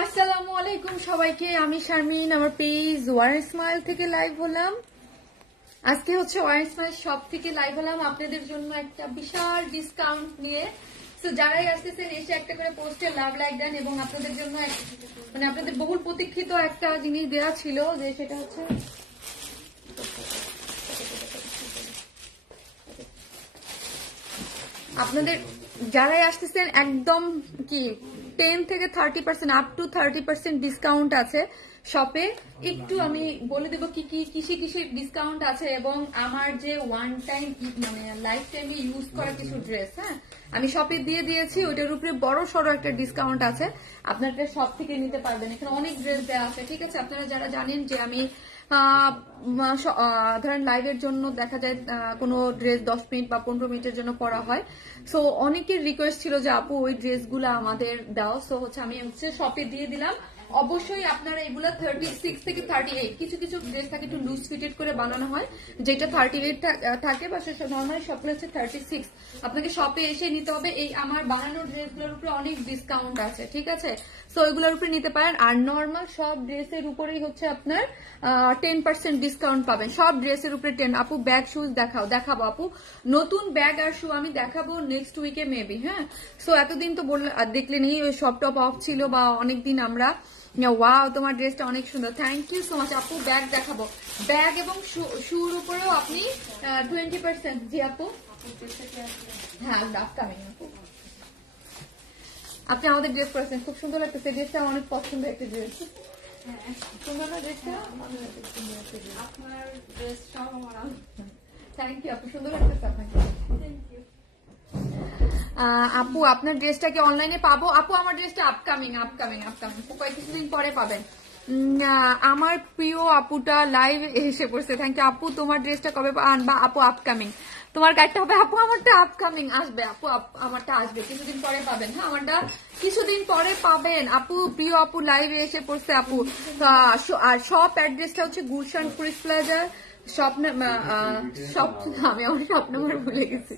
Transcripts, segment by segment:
আসসালামু আলাইকুম সবাইকে, আমি শারমিন। আমার পেজ ওয়ান স্মাইল থেকে লাইভ হলাম। আজকে হচ্ছে ওয়ান স্মাইল শপ থেকে লাইভ হলাম আপনাদের জন্য একটা বিশাল ডিসকাউন্ট নিয়ে। তো যারাই আসতেছেন এসে একটা করে পোস্টে লাভ লাইক দেন, এবং আপনাদের জন্য মানে আপনাদের বহুল প্রতীক্ষিত একটা জিনিস দেওয়া ছিল, যে সেটা হচ্ছে আপনাদের যারাই আসতেছেন একদম কি 10 থেকে 30% আপ টু 30% ডিসকাউন্ট আছে শপে। একটু আমি বলে দেবো কি কি কিসে কিসে ডিসকাউন্ট আছে, এবং আমার যে ওয়ান টাইম মানে লাইফ টাইমে ইউজ করা কিছু ড্রেস, হ্যাঁ আমি শপে দিয়ে দিয়েছি, ওইটার উপরে বড় সড়ো একটা ডিসকাউন্ট আছে, আপনারা শপ থেকে নিতে পারবেন। এখানে অনেক ড্রেস দেওয়া আছে, ঠিক আছে। আপনারা যারা জানেন যে আমি ধরেন লাইভের জন্য দেখা যায় কোনো ড্রেস 10 মিনিট বা 15 মিনিটের জন্য পরা হয়, সো অনেকের রিকোয়েস্ট ছিল যে আপু ওই ড্রেসগুলো আমাদের দাও। সো হচ্ছে আমি শপে দিয়ে দিলাম। অবশ্যই আপনারা এগুলো 36 থেকে 38, কিছু কিছু ড্রেস থাকে একটু লুজ ফিটেড করে বানানো হয়, যেটা 38 থাকে, বা নর্মালি শপে হচ্ছে 36। আপনাকে শপে এসে নিতে হবে। এই আমার বানানো ড্রেসগুলোর উপরে অনেক ডিসকাউন্ট আছে, ঠিক আছে। সো ওইগুলোর উপরে নিতে পারেন। আর নর্মাল সব ড্রেসের উপরেই হচ্ছে আপনার 10% ডিসকাউন্ট পাবেন, সব ড্রেসের উপরে 10। আপু ব্যাগ শুজ দেখাবো আপু, নতুন ব্যাগ আর শু আমি দেখাবো নেক্সট উইকে মেবি, হ্যাঁ। সো এতদিন তো দেখলেন এই সব টপ অফ ছিল, বা অনেকদিন আমরা ওয়াও তোমার ড্রেসটা অনেক সুন্দর, থ্যাংক ইউ সো মাচ আপু। ব্যাগ দেখাবো, ব্যাগ এবং শুর উপরেও আপনি 20%। জি আপু, হ্যাঁ আপকামিং আপু, আপনি আমাদের ড্রেস করেছেন, খুব সুন্দর লাগতেছে ড্রেসটা, অনেক পছন্দ একটা ড্রেস। সুন্দর না ড্রেসটা? আপনার ড্রেসটাও আমার, থ্যাংক ইউ আপু, সুন্দর লাগতেছে আপনাকে, থ্যাংক ইউ আপু। আপনার ড্রেসটা কি অনলাইনে পাবো? আপু আমার ড্রেসটা আপকামিং কয়েক কিছুদিন পরে পাবেন। আমার প্রিয় আপুটা লাইভ এসে পড়ছে, থ্যাংক ইউ আপু। তোমার ড্রেসটা কবে আনবা আপু? আপকামিং। তোমার কাটটা হবে আপু, আমারটা আপকামিং আসবে আপু, আমারটা আসবে কিছুদিন পরে পাবেন, হ্যাঁ আমারটা কিছুদিন পরে পাবেন আপু। প্রিয় আপু লাইভে এসে পড়ছে আপু। আর শপ অ্যাড্রেসটা হচ্ছে গুলশান ক্রিস প্লাজা, আমি আমার শপ নাম্বার ভুলে গেছি,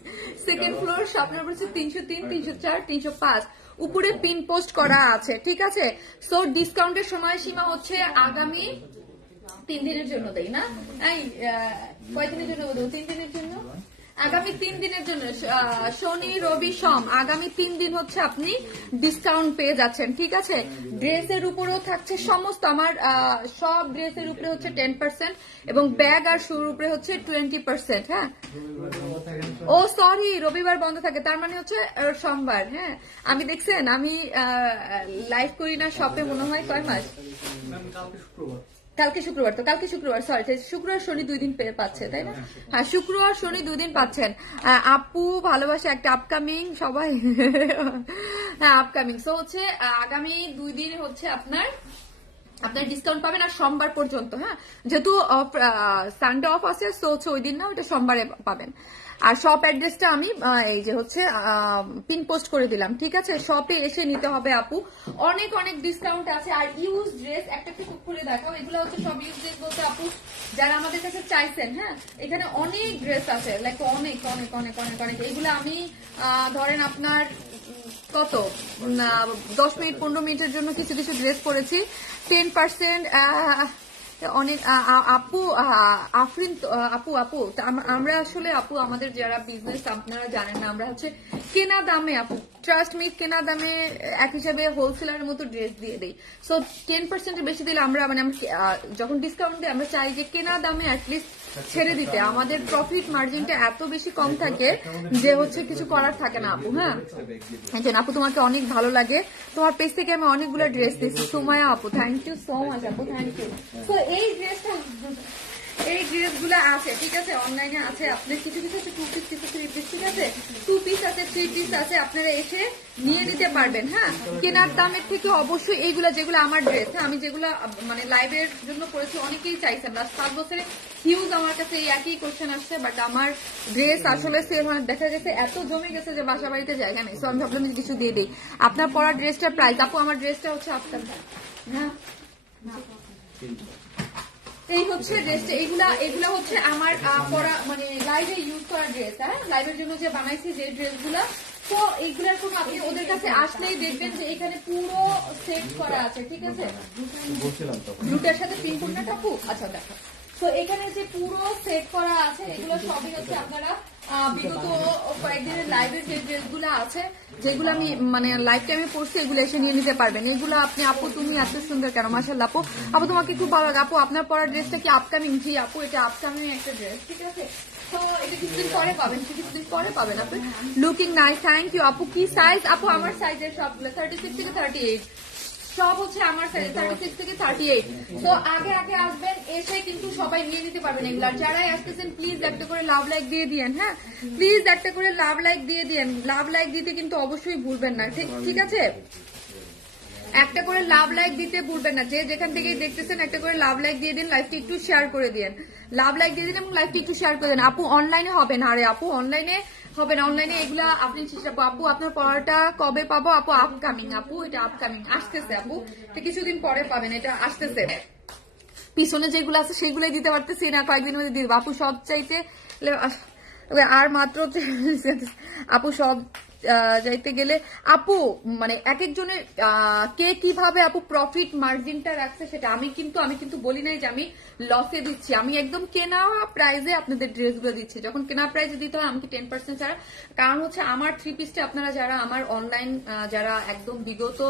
সেকেন্ড ফ্লোর, শপ নাম্বার হচ্ছে 303, 304, 305। উপরে পিন পোস্ট করা আছে, ঠিক আছে। সো ডিসকাউন্টের সময়সীমা হচ্ছে আগামী 3 দিনের জন্য, তাই না? এই কয়দিনের জন্য? 3 দিনের জন্য, আগামী 3 দিনের জন্য, শনি রবি সোম, আগামী 3 দিন হচ্ছে আপনি ডিসকাউন্ট পেয়ে যাচ্ছেন, ঠিক আছে। ড্রেসের উপরেও থাকছে সমস্ত আমার সব ড্রেসের উপরে হচ্ছে 10%, এবং ব্যাগ আর শুর উপরে হচ্ছে 20%, হ্যাঁ। ও সরি, রবিবার বন্ধ থাকে, তার মানে হচ্ছে সোমবার, হ্যাঁ। আমি দেখছেন আমি লাইভ করি না শপে মনে হয় কয় মাস, কালকে শুক্রবার, তো কালকে শুক্রবার, সরি শুক্রবার শনি 2 দিন পাচ্ছে, তাই না? হ্যাঁ শুক্রবার শনি 2 দিন পাচ্ছেন। আপু ভালোবাসা একটা আপকামিং সবাই, হ্যাঁ আপকামিং। সো হচ্ছে আগামী 2 দিন হচ্ছে আপনার ডিসকাউন্ট পাবেন, আর সোমবার পর্যন্ত, হ্যাঁ যেহেতু সানডে অফ আছে, সো হচ্ছে ওই দিন না, ওইটা সোমবারে পাবেন। আর শপ অ্যাড্রেসটা আমি এই যে হচ্ছে পিন পোস্ট করে দিলাম, ঠিক আছে। শপে এসে নিতে হবে আপু, অনেক অনেক ডিসকাউন্ট আছে। আর ইউজ ড্রেস একটা একটু খুলে দেখাও, এগুলো হচ্ছে সব ইউজ ড্রেস বলতে আপু যারা আমাদের কাছে চাইছেন, হ্যাঁ এখানে অনেক ড্রেস আছে, লাইক অনেক অনেক অনেক অনেক অনেক। এইগুলো আমি ধরেন আপনার কত 10 মিনিট 15 মিনিটের জন্য কিছু কিছু ড্রেস পরেছি, 10% অনেক। আপু আফরিন আপু আমরা আসলে আপু আমাদের যারা বিজনেস আপনারা জানেন না, আমরা হচ্ছে কেনা দামে আপু, ট্রাস্ট মি, কেনা দামে এক হিসাবে হোলসেলারের মতো ড্রেস দিয়ে দেই। সো 10% বেশি দিলে আমরা মানে যখন ডিসকাউন্ট দিই আমরা চাই যে কেনা দামে অ্যাটলিস্ট ছেড়ে দিতে। আমাদের প্রফিট মার্জিনটা এত বেশি কম থাকে যে হচ্ছে কিছু করার থাকে না আপু, হ্যাঁ। আপু তোমাকে অনেক ভালো লাগে, তোমার পেজ থেকে আমি অনেকগুলো ড্রেস দিচ্ছি। সুমায়া আপু থ্যাংক ইউ সো মাচ আপু, থ্যাংক ইউ। তো এই ড্রেসগুলো আছে, ঠিক আছে, অনলাইনে আছে। আপনার কিছু কিছু আছে 2 পিস, কিছু 3 পিস, ঠিক আছে, 2 পিস আছে, 3 পিস আছে, আপনারা এসে নিয়ে নিতে পারবেন, হ্যাঁ। কেনার দামের থেকে অবশ্যই এইগুলা যেগুলো আমার ড্রেস, হ্যাঁ আমি যেগুলো মানে লাইভের জন্য করেছি, অনেকেই চাইছেন, লাস্ট 5 বছরে হিউজ আমার কাছে এই একই কোশ্চেন আসছে, বাট আমার ড্রেস আসলে সেল মানে দেখা গেছে এত জমে গেছে যে বাসা বাড়িতে জায়গা নেই। সো আমি ভাবলাম কিছু দিয়ে দিই। আপনার পরা ড্রেসটার প্রাইস আপু, আমার ড্রেসটা হচ্ছে আপনার, হ্যাঁ এই হচ্ছে ড্রেসটা, এগুলা হচ্ছে আমার পরা মানে লাইভে ইউজ করা ড্রেস, হ্যাঁ লাইভের জন্য যে বানাইছি যে ড্রেসগুলা, তো এইগুলোর কোনো আপনি ওদের কাছে আসলেই দেখবেন যে এখানে পুরো সেট করা আছে, ঠিক আছে? ব্লুটার সাথে পিঙ্ক কোনটা টাপু? আচ্ছা দেখো, তো এখানে যে পুরো সেট করা আছে এগুলো সবই হচ্ছে আপনারা বিগত কয়েকদিনের লাইভের যে ড্রেসগুলো আছে যেগুলো আমি মানে লাইভ টাইমে পড়ছি এগুলো এসে নিয়ে নিতে পারবেন। এগুলো আপনি আপু তুমি এত সুন্দর কেন, মাশাআল্লাহ আপু। আপু তোমাকে খুব ভালো লাগে আপু, আপনার পরা ড্রেসটা কি আপকামিং? জি আপু, এটা আপকামিং একটা ড্রেস, ঠিক আছে? তো এটা কিছুদিন পরে পাবেন, কিছুদিন পরে পাবেন আপনি। লুকিং নাইস, থ্যাংক ইউ আপু। কি সাইজ আপু? আমার সাইজের সবগুলো 36 থেকে 38 সব হচ্ছে আমার সাইজ 36 থেকে 38। তো আগে আগে আসবেন, এসে কিন্তু সবাই নিয়ে নিতে পারবেন এগুলা। যারাই আসতেছেন প্লিজ একটা করে লাভ লাইক দিয়ে দিয়েন, হ্যাঁ প্লিজ একটা করে লাভ লাইক দিয়ে দিয়েন। লাভ লাইক দিতে কিন্তু অবশ্যই ভুলবেন না, ঠিক আছে? একটা করে লাভ লাইক দিতে ভুলবেন না। যে যেখান থেকে দেখতেছেন একটা করে লাভ লাইক দিয়ে দিন, লাইভটি একটু শেয়ার করে দিন। লাভ লাইক দিয়ে দিন এবং লাইভটি একটু শেয়ার করে দিন। আপু অনলাইনে হবে না, আরে আপু অনলাইনে হবে না, অনলাইনে এগুলা আপনি আপু আপনার পড়াটা কবে পাবো আপু? আপকামিং আপু, এটা আপকামিং আসতেছে আপু, এটা কিছুদিন পরে পাবেন, এটা আসতেছে। পিছনে যেগুলো আছে সেগুলোই দিতে পারতেছি না, কয়েকদিনের মধ্যে দিয়ে দেবো আপু। সব চাইতে আর মাত্র আপু সব যাইতে গেলে আপু মানে এক একজনের কে কিভাবে আপু প্রফিট মার্জিনটা রাখছে সেটা আমি কিন্তু বলি নাই যে আমি লসে দিচ্ছি। আমি একদম কেনা প্রাইজে আপনাদের ড্রেসগুলো দিচ্ছি। যখন কেনা প্রাইজে দিতে হয় আমাকে 10% ছাড়া, কারণ হচ্ছে আমার 3 পিসটা আপনারা যারা আমার অনলাইন যারা একদম বিগত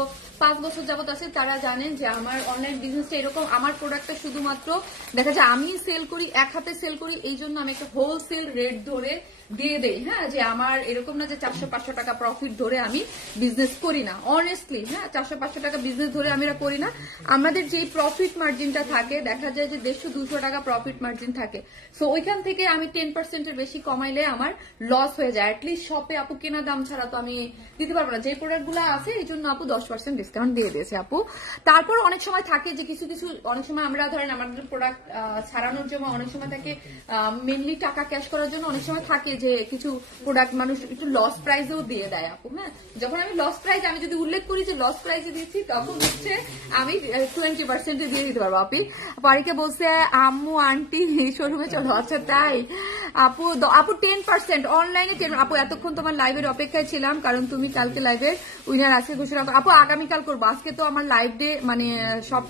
5 বছর যাবত আছে তারা জানেন যে আমার অনলাইন বিজনেসটা এরকম। আমার প্রোডাক্টটা শুধুমাত্র দেখা যায় আমি সেল করি, এক হাতে সেল করি, এই জন্য আমি একটা হোলসেল রেট ধরে দিয়ে দেই, হ্যাঁ যে আমার এরকম না যে 400-500 টাকা প্রফিট ধরে আমি বিজনেস করি না, অনেস্টলি হ্যাঁ 400-500 টাকা বিজনেস ধরে আমি করি না। আমাদের যেই প্রফিট মার্জিনটা থাকে দেখা যায় যে 150-200 টাকা প্রফিট মার্জিন থাকে। সো ওইখান থেকে আমি 10% এর বেশি কমাইলে আমার লস হয়ে যায়। অ্যাটলিস্ট শপে আপু কেনা দাম ছাড়া তো আমি দিতে পারবো না। যে প্রোডাক্ট গুলো আছে এই জন্য আপু 10% ডিসকাউন্ট দিয়ে দিয়েছে আপু। তারপর অনেক সময় থাকে যে কিছু অনেক সময় আমরা ধরেন আমাদের প্রোডাক্ট ছাড়ানোর জন্য অনেক সময় থাকে মেনলি টাকা ক্যাশ করার জন্য অনেক সময় থাকে যে কিছু প্রোডাক্ট মানুষ একটু লস প্রাইসেও দিয়ে দেয় আপু। হ্যাঁ যখন আমি লস প্রাইস আমি যদি উল্লেখ করি যে লস প্রাইসে দিচ্ছি তখন হচ্ছে আমি 20% দিয়ে দিতে পারবো। আপনি পারিকে বলছে আম্মু আন্টি শোরুমে চলো। আচ্ছা তাই আপু 10% অনলাইনে আপু। এতক্ষণ তোমার লাইভের অপেক্ষায় ছিলাম কারণ তুমি কালকে লাইভের উইনার আজকে ঘোষণা করো আপু। আগামীকাল করবো, আজকে তো আমার লাইভ ডে মানে সব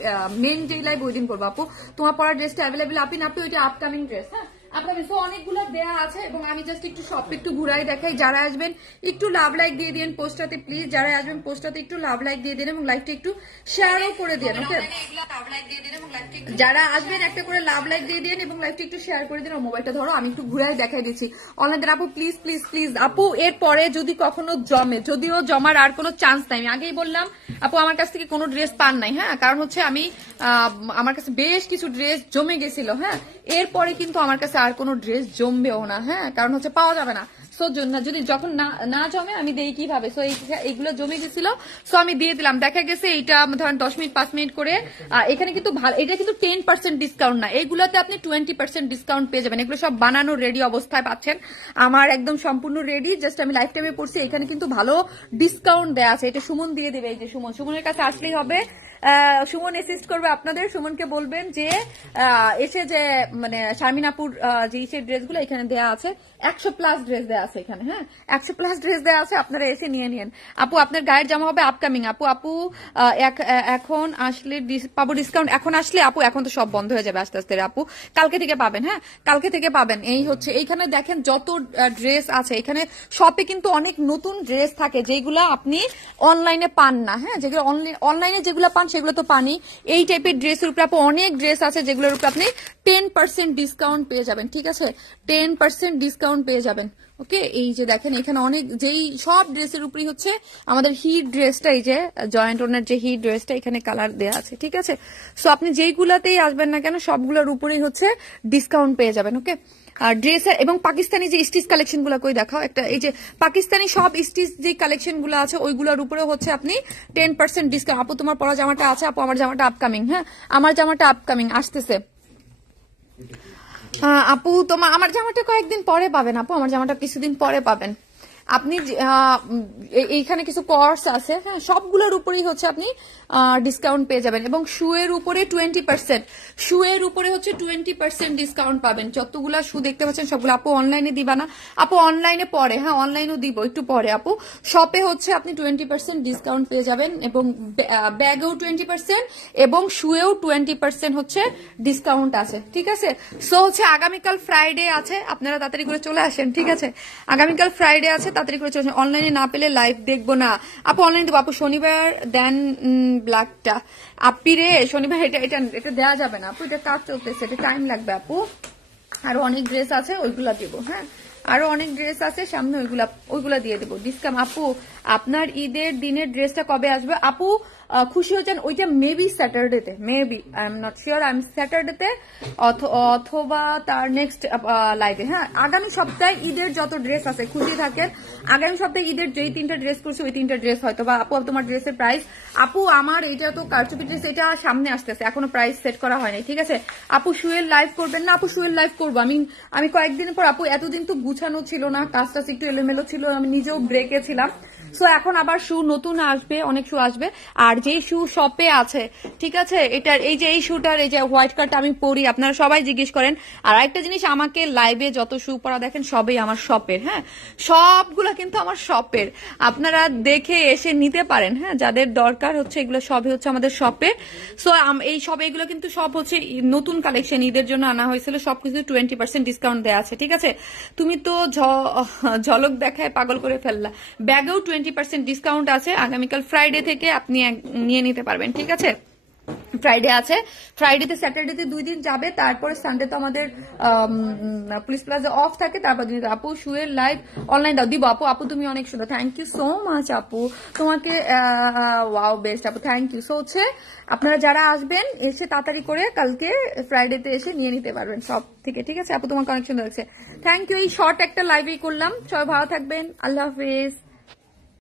মেন যে লাইভ ওই দিন করবো আপু। তোমার পড়ার ড্রেসটা অ্যাভেলেবেল আপনি না, ওইটা আপকামিং ড্রেস। হ্যাঁ আপনার অনেকগুলো দেয়া আছে এবং আমি জাস্ট একটু শপ একটু ঘুরাই দেখাই। যারা আসবেন একটু লাভ লাইক দিয়ে দিন পোস্টটাতে প্লিজ। যারা আসবেন পোস্টটাতে একটু লাভ লাইক দিয়ে দিন এবং লাইভটা একটু শেয়ারও করে দিন। ওকে যারা আসবেন একটা করে লাভ লাইক দিয়ে দিন এবং লাইভটা একটু শেয়ার করে দিন। মোবাইলটা ধরো আমি একটু ঘুরাই দেখাই দিচ্ছি অনলাইন আপু প্লিজ প্লিজ প্লিজ আপু। এরপরে যদি কখনো জমে, যদিও জমার আর কোনো চান্স নাই, আমি আগেই বললাম আপু আমার কাছ থেকে কোনো ড্রেস পান নাই। হ্যাঁ কারণ হচ্ছে আমি আমার কাছে বেশ কিছু ড্রেস জমে গেছিল। হ্যাঁ এরপরে কিন্তু আমার কাছে আর কোনো ড্রেস জমবেও না। হ্যাঁ কারণ হচ্ছে পাওয়া যাবে না। সো যদি যখন না জমে আমি দেই কিভাবে। সো এইগুলো জমে গেছিল, সো আমি দিয়ে দিলাম। দেখা গেছে এইটা ধরেন 10 মিনিট 5 মিনিট করে। এখানে কিন্তু ভালো, এটা কিন্তু 10% ডিসকাউন্ট না, এগুলোতে আপনি 20% ডিসকাউন্ট পেয়ে যাবেন। এগুলো সব বানানো রেডি অবস্থায় পাচ্ছেন, আমার একদম সম্পূর্ণ রেডি। জাস্ট আমি লাইফ টাইমে পড়ছি, এখানে কিন্তু ভালো ডিসকাউন্ট দেওয়া আছে। এটা সুমন দিয়ে দেবে। এই যে সুমনের কাছে আসলেই হবে, সুমন অ্যাসিস্ট করবে আপনাদের। সুমনকে বলবেন যে এসে যে মানে শারমিন আপুর যে ড্রেসগুলো এখানে দেওয়া আছে 100+ ড্রেস দেওয়া আছে এখানে। হ্যাঁ 100+ ড্রেস দেওয়া আছে, আপনারা এসে নিয়ে নিন। আপু আপনার গায়ের জামা হবে আপকামিং আপু এখন আসলে পাবো ডিসকাউন্ট। এখন আসলে আপু এখন তো সব বন্ধ হয়ে যাবে আস্তে আস্তে আপু, কালকে থেকে পাবেন। হ্যাঁ কালকে থেকে পাবেন। এই হচ্ছে এইখানে দেখেন যত ড্রেস আছে এখানে শপে কিন্তু অনেক নতুন ড্রেস থাকে যেগুলো আপনি অনলাইনে পান না। হ্যাঁ যেগুলো অনলাইনে যেগুলো পান সেগুলো তো পানি। এই টাইপের ড্রেসের উপরে আপু অনেক ড্রেস আছে যেগুলোর উপরে আপনি 10% ডিসকাউন্ট পেয়ে যাবেন। ঠিক আছে 10% ডিসকাউন্ট পেয়ে যাবেন। ওকে এই যে দেখেন এখানে অনেক যেই সব ড্রেসের উপরই হচ্ছে আমাদের হিট ড্রেসটা, এই যে জয়েন্ট ওনার যে হিট ড্রেসটা এখানে কালার দেওয়া আছে। ঠিক আছে সো আপনি যেইগুলাতেই আসবেন না কেন সবগুলোর উপরেই হচ্ছে ডিসকাউন্ট পেয়ে যাবেন। ওকে আর ড্রেসের এবং পাকিস্তানি যে স্টিচ কালেকশন গুলো কই দেখাও একটা, এই যে পাকিস্তানি সব স্টিচ যে কালেকশন গুলো আছে ওইগুলোর উপরে হচ্ছে আপনি 10% ডিসকাউন্ট। আপু তোমার পরা জামাটা আছে আপু, আমার জামাটা আপকামিং। হ্যাঁ আমার জামাটা আপকামিং আসতেছে আপু। তোমার আমার জামাটা কয়েকদিন পরে পাবেন আপু, আমার জামাটা কিছুদিন পরে পাবেন। আপনি এইখানে কিছু কোর্স আছে, হ্যাঁ, সবগুলোর উপরেই হচ্ছে আপনি ডিসকাউন্ট পেয়ে যাবেন। এবং শুয়ের উপরে 20%, শুয়ের উপরে হচ্ছে 20% ডিসকাউন্ট পাবেন। যতগুলা শু দেখতে পাচ্ছেন সবগুলো আপু অনলাইনে দিবা না? আপু অনলাইনে পরে, হ্যাঁ অনলাইনেও দিব একটু পরে আপু। শপে হচ্ছে আপনি 20% ডিসকাউন্ট পেয়ে যাবেন, এবং ব্যাগেও 20% এবং শুয়েও 20% হচ্ছে ডিসকাউন্ট আছে, ঠিক আছে? সো হচ্ছে আগামীকাল ফ্রাইডে আছে, আপনারা তাড়াতাড়ি করে চলে আসেন, ঠিক আছে? আগামীকাল ফ্রাইডে আছে, তাড়াতাড়ি করে চলে আসেন। অনলাইনে না পেলে লাইভ দেখবো না আপু, অনলাইনে দেবো আপু। শনিবার দেন ব্ল্যাকটা আপি রে, শনিবার এটা এটা এটা দেওয়া যাবে না আপু, এটা কাজ চলতেছে, এটা টাইম লাগবে আপু। আরো অনেক ড্রেস আছে, ওইগুলা দেবো, হ্যাঁ আরো অনেক ড্রেস আছে সামনে, ওইগুলা দিয়ে দেবো ডিসকাউন্ট। আপু আপনার ঈদের দিনের ড্রেসটা কবে আসবে আপু? খুশি হচ্ছেন ওইটা মেবি স্যাটারডেতে, maybe I am not sure, I am স্যাটারডেতে অথবা তার নেক্সট লাইভে। হ্যাঁ আগামী সপ্তাহে ঈদের যত ড্রেস আছে খুশি থাকেন, আগামী সপ্তাহে ঈদের যেই 3টা ড্রেস করছে ওই 3টা ড্রেস হয়তো বা আপু তোমার ড্রেসের প্রাইস, আপু আমার এটা তো কারচুপি ড্রেস, এটা সামনে আসতেছে, এখনো প্রাইস সেট করা হয়নি, ঠিক আছে? আপু শুয়ের লাইভ করবেন না? আপু শুয়ের লাইভ করবো আমি কয়েকদিন পর আপু, এতদিন তো গুছানো ছিল না, কাজটা একটু এলোমেলো ছিল, আমি নিজেও ব্রেকে ছিলাম। সো এখন আবার শু নতুন আসবে, অনেক শু আসবে। আর যে শু শপে আছে, ঠিক আছে, এটার এই যে এই শুটার এই যে হোয়াইট কার্ডটা আমি পরি, আপনারা সবাই জিজ্ঞেস করেন। আর একটা জিনিস, আমাকে লাইভে যত শু পরা দেখেন সবই আমার শপের, হ্যাঁ সবগুলা কিন্তু আমার শপের, আপনারা দেখে এসে নিতে পারেন, হ্যাঁ যাদের দরকার হচ্ছে, এগুলো সবই হচ্ছে আমাদের শপে। সো এই সব এগুলো কিন্তু সব হচ্ছে নতুন কালেকশন, ঈদের জন্য আনা হয়েছিল, সবকিছু 20% ডিসকাউন্ট দেওয়া আছে, ঠিক আছে? তুমি তো ঝলক দেখায় পাগল করে ফেললা। ব্যাগেও 20% ডিসকাউন্ট আছে, আগামীকাল ফ্রাইডে থেকে আপনি নিয়ে নিতে পারবেন, ঠিক আছে? ফ্রাইডে আছে, ফ্রাইডেতে স্যাটারডেতে 2 দিন যাবে, তারপরে সানডে তো আমাদের পুলিশ প্লাজা অফ থাকে, তারপর দিন আপু শুয়ের লাইভ অনলাইন দাও, দিব আপু। আপু তুমি অনেক সুন্দর, থ্যাংক ইউ সো মাচ আপু, তোমাকে ওয়াও বেস্ট আপু, থ্যাংক ইউ। সো হচ্ছে আপনারা যারা আসবেন এসে তাড়াতাড়ি করে কালকে ফ্রাইডেতে এসে নিয়ে নিতে পারবেন সব থেকে, ঠিক আছে আপু? তোমার অনেক সুন্দর লাগছে, থ্যাংক ইউ। এই শর্ট একটা লাইভেই করলাম, সবাই ভালো থাকবেন, আল্লাহ হাফিজ।